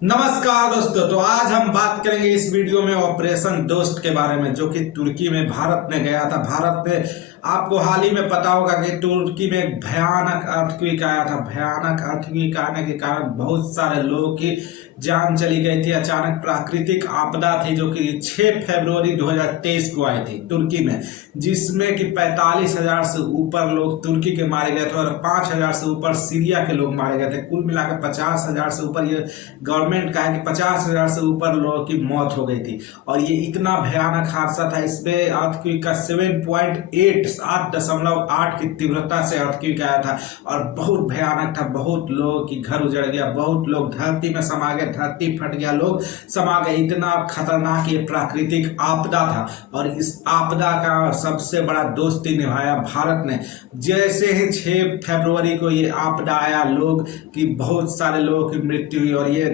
नमस्कार दोस्तों। तो आज हम बात करेंगे इस वीडियो में ऑपरेशन दोस्त के बारे में, जो कि तुर्की में भारत ने गया था। भारत ने आपको हाल ही में पता होगा कि तुर्की में भयानक अर्थक्वेक आया था। भयानक अर्थक्वेक आने के कारण बहुत सारे लोगों की जान चली गई थी। अचानक प्राकृतिक आपदा थी जो कि 6 फरवरी 2023 को आई थी तुर्की में, जिसमें कि 45,000 से ऊपर लोग तुर्की के मारे गए थे और 5,000 से ऊपर सीरिया के लोग मारे गए थे। कुल मिलाकर 50,000 से ऊपर, ये गवर्नमेंट का है कि 50,000 से ऊपर लोगों की मौत हो गई थी। और ये इतना भयानक हादसा था। इस पे अर्थक्वेक का 7.8 की तीव्रता से अर्थक्वेक आया था और बहुत भयानक था। बहुत लोगों की घर उजड़ गया, बहुत लोग धरती में समा गए, धरती फट गया, लोग समा गए। इतना खतरनाक ये प्राकृतिक आपदा था और इस आपदा का सबसे बड़ा दोस्ती निभाया भारत ने। जैसे ही 6 फरवरी को ये आपदा आया, लोग की बहुत सारे लोगों की मृत्यु हुई और ये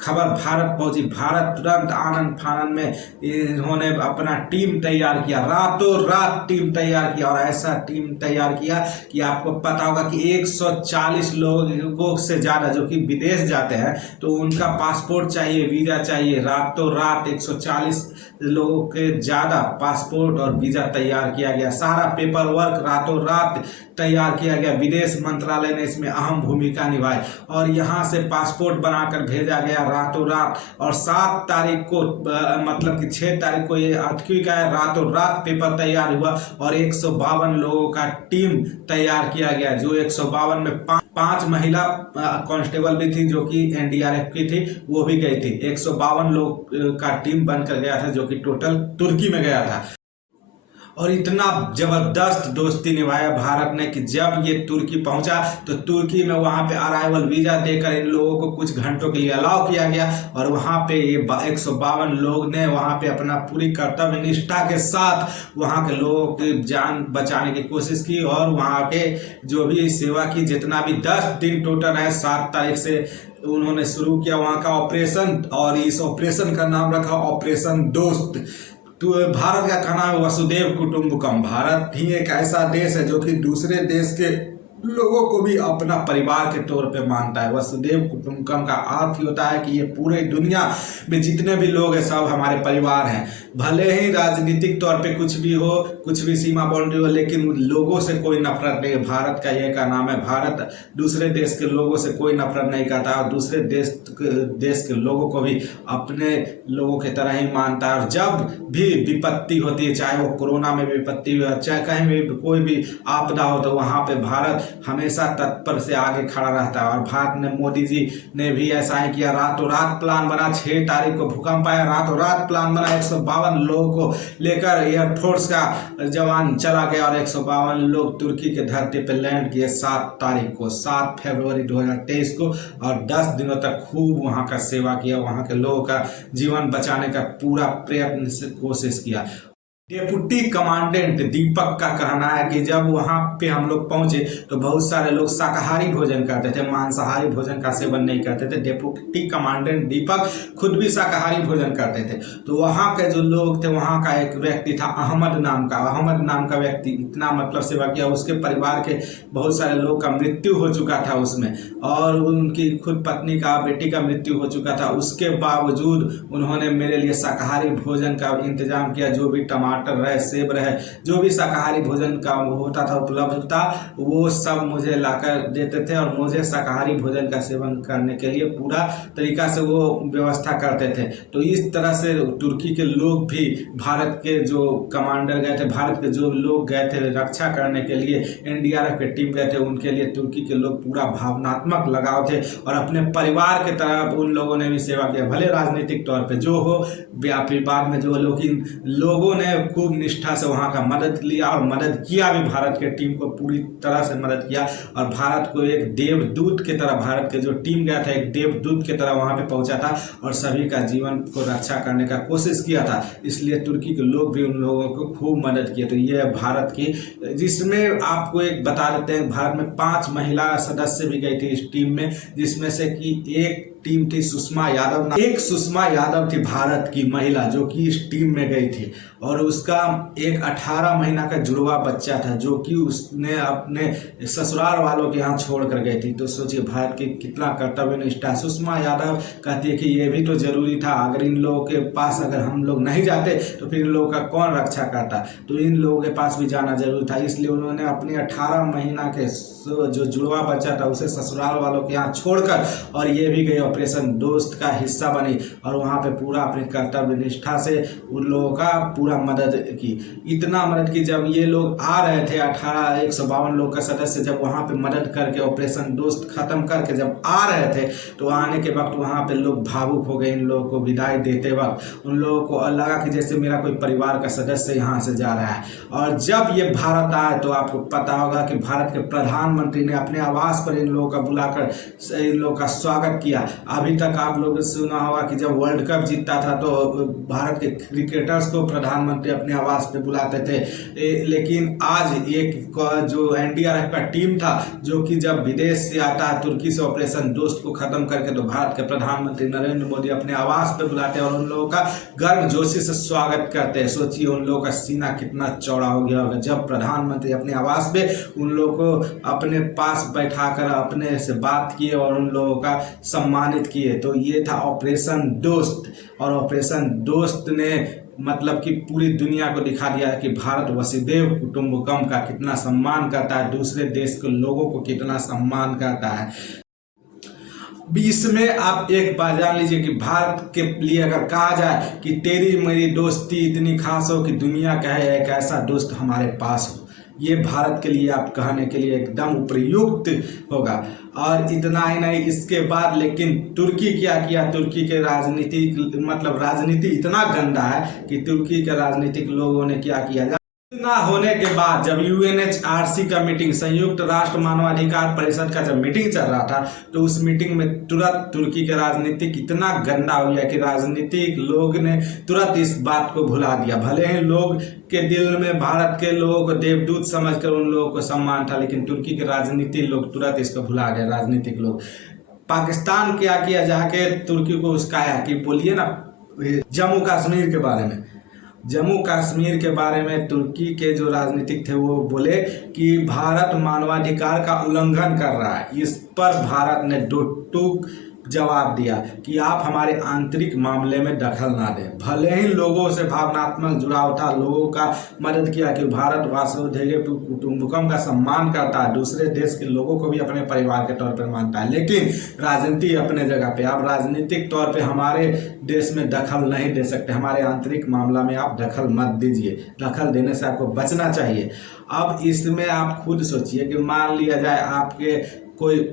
खबर भारत पहुंची। भारत तुरंत आनंद फानन में इन्होंने अपना टीम तैयार किया, रातों रात टीम तैयार किया और ऐसा टीम तैयार किया कि आपको पता होगा कि 140 लोगों से ज्यादा जो कि विदेश जाते हैं तो उनका पासपोर्ट चाहिए, वीजा चाहिए। रातों रात 140 लोगों के ज्यादा पासपोर्ट और वीजा तैयार किया गया। सारा पेपर वर्क रातों रात तैयार किया गया। विदेश मंत्रालय ने इसमें अहम भूमिका निभाई और यहाँ से पासपोर्ट बनाकर भेजा गया रातों रात। और 7 तारीख को मतलब कि 6 तारीख को ये अर्थक्वेक आया, रातों रात पेपर तैयार हुआ और 152 लोगों का टीम तैयार किया गया। जो 152 में 5 महिला कांस्टेबल भी थी जो कि एनडीआरएफ की थी, वो भी गई थी। 152 लोग का टीम बनकर गया था जो कि टोटल तुर्की में गया था। और इतना जबरदस्त दोस्ती निभाया भारत ने कि जब ये तुर्की पहुंचा तो तुर्की में वहां पे अराइवल वीजा देकर इन लोगों को कुछ घंटों के लिए अलाउ किया गया और वहां पे ये 152 लोग ने वहां पे अपना पूरी कर्तव्य निष्ठा के साथ वहां के लोगों की जान बचाने की कोशिश की और वहां के जो भी सेवा की। जितना भी 10 दिन टोटल है, 7 तारीख से उन्होंने शुरू किया वहां का ऑपरेशन और इस ऑपरेशन का नाम रखा ऑपरेशन दोस्त। तो भारत का कहना है वसुदेव कुटुंबकम। भारत ही एक ऐसा देश है जो कि दूसरे देश के लोगों को भी अपना परिवार के तौर पे मानता है। वसुदेव कुटुंबकम का अर्थ ही होता है कि ये पूरे दुनिया में जितने भी लोग हैं सब हमारे परिवार हैं। भले ही राजनीतिक तौर पे कुछ भी हो, कुछ भी सीमा बाउंड्री हो, लेकिन लोगों से कोई नफरत नहीं। भारत का यह का नाम है, भारत दूसरे देश के लोगों से कोई नफरत नहीं करता और दूसरे देश के लोगों को भी अपने लोगों की तरह ही मानता है। और जब भी विपत्ति होती है, चाहे वो कोरोना में विपत्ति हो, चाहे कहीं भी कोई भी आपदा हो, तो वहाँ पे भारत हमेशा तत्पर से आगे खड़ा रहता है। और भारत ने, मोदी जी ने भी ऐसा ही किया। रातों रात प्लान बना। 6 तारीख को भूकंप आया, रातों रात प्लान बना। 152 लोगों को लेकर एयरफोर्स का जवान चला गया और 152 लोग तुर्की के धरती पर लैंड किए 7 तारीख को, 7 फरवरी 2023 को। और 10 दिनों तक खूब वहां का सेवा किया, वहां के लोगों का जीवन बचाने का पूरा प्रयत्न से कोशिश किया। डेप्यूटी कमांडेंट दीपक का कहना है कि जब वहां पे हम लोग पहुंचे तो बहुत सारे लोग शाकाहारी भोजन करते थे, मांसाहारी भोजन का सेवन नहीं करते थे। डेप्यूटी कमांडेंट दीपक खुद भी शाकाहारी भोजन करते थे। तो वहां के जो लोग थे, वहां का एक व्यक्ति था अहमद नाम का व्यक्ति, इतना मतलब सेवा किया। उसके परिवार के बहुत सारे लोग का मृत्यु हो चुका था उसमें और उनकी खुद पत्नी का, बेटी का मृत्यु हो चुका था। उसके बावजूद उन्होंने मेरे लिए शाकाहारी भोजन का इंतजाम किया। जो भी टमाटर रहे, सेब रहे, जो भी शाकाहारी भोजन का होता था, उपलब्ध था, वो सब मुझे लाकर देते थे और मुझे शाकाहारी भोजन का सेवन करने के लिए पूरा तरीका से वो व्यवस्था करते थे। तो इस तरह से तुर्की के लोग भी, भारत के जो कमांडर गए थे, भारत के जो लोग गए थे रक्षा करने के लिए, एनडीआरएफ के टीम गए थे, उनके लिए तुर्की के लोग पूरा भावनात्मक लगाव थे और अपने परिवार की तरह उन लोगों ने भी सेवा किया। भले राजनीतिक तौर पे जो हो, बाद में जो लोगों ने खूब निष्ठा से वहां का मदद लिया और मदद किया भी। भारत के टीम को पूरी तरह से मदद किया और भारत को एक देवदूत की तरह, भारत के जो टीम गया था एक देवदूत की तरह वहां पे पहुंचा था और सभी का जीवन को रक्षा करने का कोशिश किया था। इसलिए तुर्की के लोग भी उन लोगों को खूब मदद किए। तो ये है भारत की, जिसमें आपको एक बता देते हैं, भारत में 5 महिला सदस्य भी गई थी इस टीम में, जिसमें से कि एक टीम थी सुषमा यादव। एक सुषमा यादव थी भारत की महिला जो कि इस टीम में गई थी और उसका एक 18 महीना का जुड़वा बच्चा था जो कि उसने अपने ससुराल वालों के यहाँ छोड़ कर गई थी। तो सोचिए भारत की कितना कर्तव्यनिष्ठा। सुषमा यादव कहती है कि ये भी तो जरूरी था, अगर इन लोगों के पास अगर हम लोग नहीं जाते तो फिर इन लोगों का कौन रक्षा करता, तो इन लोगों के पास भी जाना जरूरी था। इसलिए उन्होंने अपने 18 महीना के जो जुड़वा बच्चा था उसे ससुराल वालों के यहाँ छोड़कर और ये भी गई ऑपरेशन दोस्त का हिस्सा बनी और वहाँ पे पूरा अपने कर्तव्य निष्ठा से उन लोगों का पूरा मदद की। इतना मदद की जब ये लोग आ रहे थे 152 लोग का सदस्य जब वहाँ पे मदद करके ऑपरेशन दोस्त खत्म करके जब आ रहे थे तो आने के वक्त वहाँ पे लोग भावुक हो गए। इन लोगों को विदाई देते वक्त उन लोगों को लगा कि जैसे मेरा कोई परिवार का सदस्य यहाँ से जा रहा है। और जब ये भारत आए तो आपको पता होगा कि भारत के प्रधानमंत्री ने अपने आवास पर इन लोगों का बुलाकर इन लोगों का स्वागत किया। अभी तक आप लोगों ने सुना होगा कि जब वर्ल्ड कप जीतता था तो भारत के क्रिकेटर्स को प्रधानमंत्री अपने आवास पे बुलाते थे, लेकिन आज एक जो एनडीआरएफ का टीम था जो कि जब विदेश से आता है तुर्की से ऑपरेशन दोस्त को खत्म करके तो भारत के प्रधानमंत्री नरेंद्र मोदी अपने आवास पे बुलाते हैं और उन लोगों का गर्मजोशी से स्वागत करते हैं। सोचिए उन लोगों का सीना कितना चौड़ा हो गया होगा जब प्रधानमंत्री अपने आवास पे उन लोगों को अपने पास बैठाकर अपने से बात किए और उन लोगों का सम्मानित किए। तो ये था ऑपरेशन दोस्त और ऑपरेशन दोस्त ने मतलब कि पूरी दुनिया को दिखा दिया है कि भारत वसुधैव कुटुंबकम का कितना सम्मान करता है, दूसरे देश के लोगों को कितना सम्मान करता है। इसमें आप एक बात जान लीजिए कि भारत के लिए अगर कहा जाए कि तेरी मेरी दोस्ती इतनी खास हो कि दुनिया कहे एक ऐसा दोस्त हमारे पास हो, ये भारत के लिए आप कहने के लिए एकदम उपयुक्त होगा। और इतना ही नहीं, इसके बाद लेकिन तुर्की क्या किया, तुर्की के राजनीतिक मतलब राजनीति इतना गंदा है कि तुर्की के राजनीतिक लोगों ने क्या किया। इतना होने के बाद जब यूएनएचआरसी का मीटिंग संयुक्त राष्ट्र मानवाधिकार परिषद का जब मीटिंग चल रहा था तो उस मीटिंग में तुरंत तुर्की के राजनीतिक इतना गंदा हो गया कि राजनीतिक लोग ने तुरंत इस बात को भुला दिया। भले ही लोग के दिल में भारत के लोगों को देवदूत समझकर उन लोगों को सम्मान था, लेकिन तुर्की के राजनीतिक लोग तुरंत इसको भुला गए। राजनीतिक लोग पाकिस्तान क्या किया, जाके तुर्की को उसकाया कि बोलिए ना जम्मू कश्मीर के बारे में। जम्मू कश्मीर के बारे में तुर्की के जो राजनीतिक थे वो बोले कि भारत मानवाधिकार का उल्लंघन कर रहा है। इस पर भारत ने दो टूक जवाब दिया कि आप हमारे आंतरिक मामले में दखल ना दें। भले ही लोगों से भावनात्मक जुड़ाव था, लोगों का मदद किया कि भारत वसुधैव कुटुंबकम का सम्मान करता है, दूसरे देश के लोगों को भी अपने परिवार के तौर पर मानता है, लेकिन राजनीति अपने जगह पे। आप राजनीतिक तौर पे हमारे देश में दखल नहीं दे सकते, हमारे आंतरिक मामला में आप दखल मत दीजिए, दखल देने से आपको बचना चाहिए। अब इसमें आप खुद सोचिए कि मान लिया जाए आपके कोई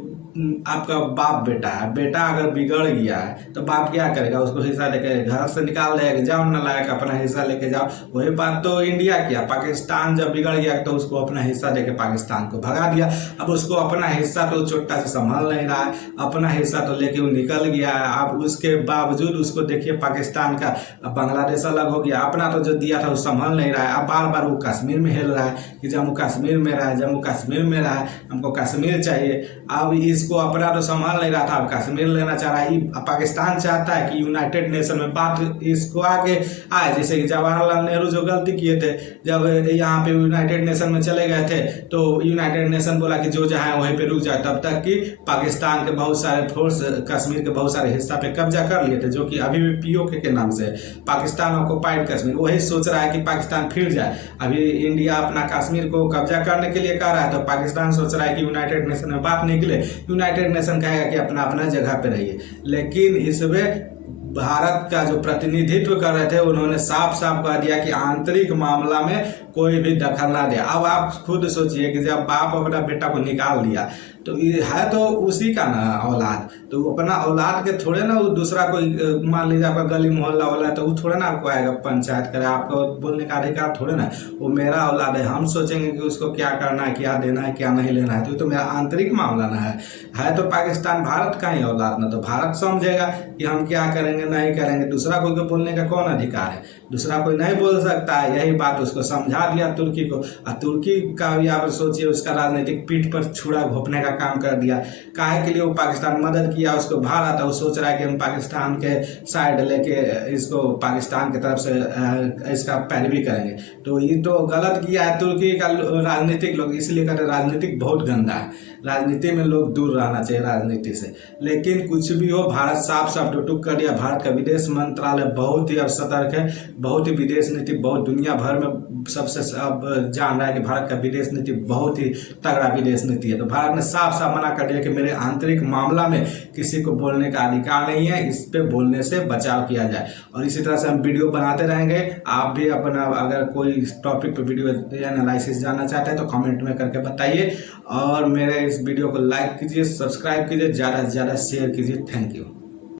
आपका बाप बेटा है, बेटा अगर बिगड़ गया है तो बाप क्या करेगा, उसको हिस्सा लेके घर से निकाल देगा, जाओ न लायक अपना हिस्सा लेके जाओ। वही बात तो इंडिया किया, पाकिस्तान जब बिगड़ गया तो उसको अपना हिस्सा देके पाकिस्तान को भगा दिया। अब उसको अपना हिस्सा तो छोटा से संभाल नहीं रहा है, अपना हिस्सा तो लेके वो निकल गया है। अब उसके बावजूद उसको देखिए पाकिस्तान का बांग्लादेश अलग हो गया, अपना तो जो दिया था वो संभाल नहीं रहा है। अब बार बार वो कश्मीर में हिल रहा है कि जम्मू कश्मीर में रहा है, जम्मू कश्मीर में रहा है, हमको कश्मीर चाहिए। अब इसको अपना तो संभाल नहीं रहा था, अब कश्मीर लेना चाह रहा है। पाकिस्तान चाहता है कि यूनाइटेड नेशन में बात इसको आगे आए, जैसे कि जवाहरलाल नेहरू जो गलती किए थे जब यहाँ पे यूनाइटेड नेशन में चले गए थे तो यूनाइटेड नेशन बोला कि जो जहाँ वहीं पे रुक जाए, तब तक कि पाकिस्तान के बहुत सारे फोर्स कश्मीर के बहुत सारे हिस्सा पे कब्जा कर लिए थे, जो कि अभी भी पीओके के नाम से पाकिस्तान ऑक्युपाइड कश्मीर। वही सोच रहा है कि पाकिस्तान फिर जाए। अभी इंडिया अपना कश्मीर को कब्जा करने के लिए कह रहा है तो पाकिस्तान सोच रहा है कि यूनाइटेड नेशन में बात निकले, यूनाइटेड नेशन कहेगा कि अपना अपना जगह पे रहिए। लेकिन इसमें भारत का जो प्रतिनिधित्व कर रहे थे उन्होंने साफ साफ कह दिया कि आंतरिक मामला में कोई भी दखल ना दे। अब आप खुद सोचिए कि जब बाप अपना बेटा को निकाल दिया तो है तो उसी का ना औलाद, तो अपना औलाद के थोड़े ना वो दूसरा कोई मान लीजिए आपका गली मोहल्ला वाला है तो वो थोड़े ना आपको आएगा पंचायत करे, आपको बोलने का अधिकार थोड़े ना। वो मेरा औलाद है, हम सोचेंगे कि उसको क्या करना है, क्या देना है, क्या नहीं लेना है, तो मेरा आंतरिक मामला ना है तो पाकिस्तान भारत का ही औलाद ना। तो भारत समझेगा कि हम क्या करेंगे, करेंगे नहीं करेंगे, दूसरा कोई को बोलने का कौन अधिकार है? दूसरा कोई नहीं बोल सकता है। यही बात उसको समझा दिया तुर्की को। और तुर्की का भी आप सोचिए, उसका राजनीतिक पीठ पर छुरा घोंपने का काम कर दिया। काहे के लिए वो पाकिस्तान मदद किया, उसको भाड़ा था, वो सोच रहा है कि हम पाकिस्तान के साइड लेके इसको पाकिस्तान की तरफ से इसका पैरवी करेंगे। तो ये तो गलत किया है तुर्की का राजनीतिक लोग, इसलिए कहते हैं राजनीतिक बहुत गंदा है। राजनीति में लोग दूर रहना चाहिए राजनीति से। लेकिन कुछ भी हो, भारत साफ साफ टुक कर दिया। भारत का विदेश मंत्रालय बहुत ही अब सतर्क है, बहुत ही विदेश नीति, बहुत दुनिया भर में सबसे अब जान रहा है कि भारत का विदेश नीति बहुत ही तगड़ा विदेश नीति है। तो भारत ने साफ साफ मना कर दिया कि मेरे आंतरिक मामला में किसी को बोलने का अधिकार नहीं है, इस पे बोलने से बचाव किया जाए। और इसी तरह से हम वीडियो बनाते रहेंगे। आप भी अपना अगर कोई टॉपिक पे वीडियो एनालिसिस जानना चाहते हैं तो कमेंट में करके बताइए। और मेरे इस वीडियो को लाइक कीजिए, सब्सक्राइब कीजिए, ज़्यादा से ज़्यादा शेयर कीजिए। Thank you.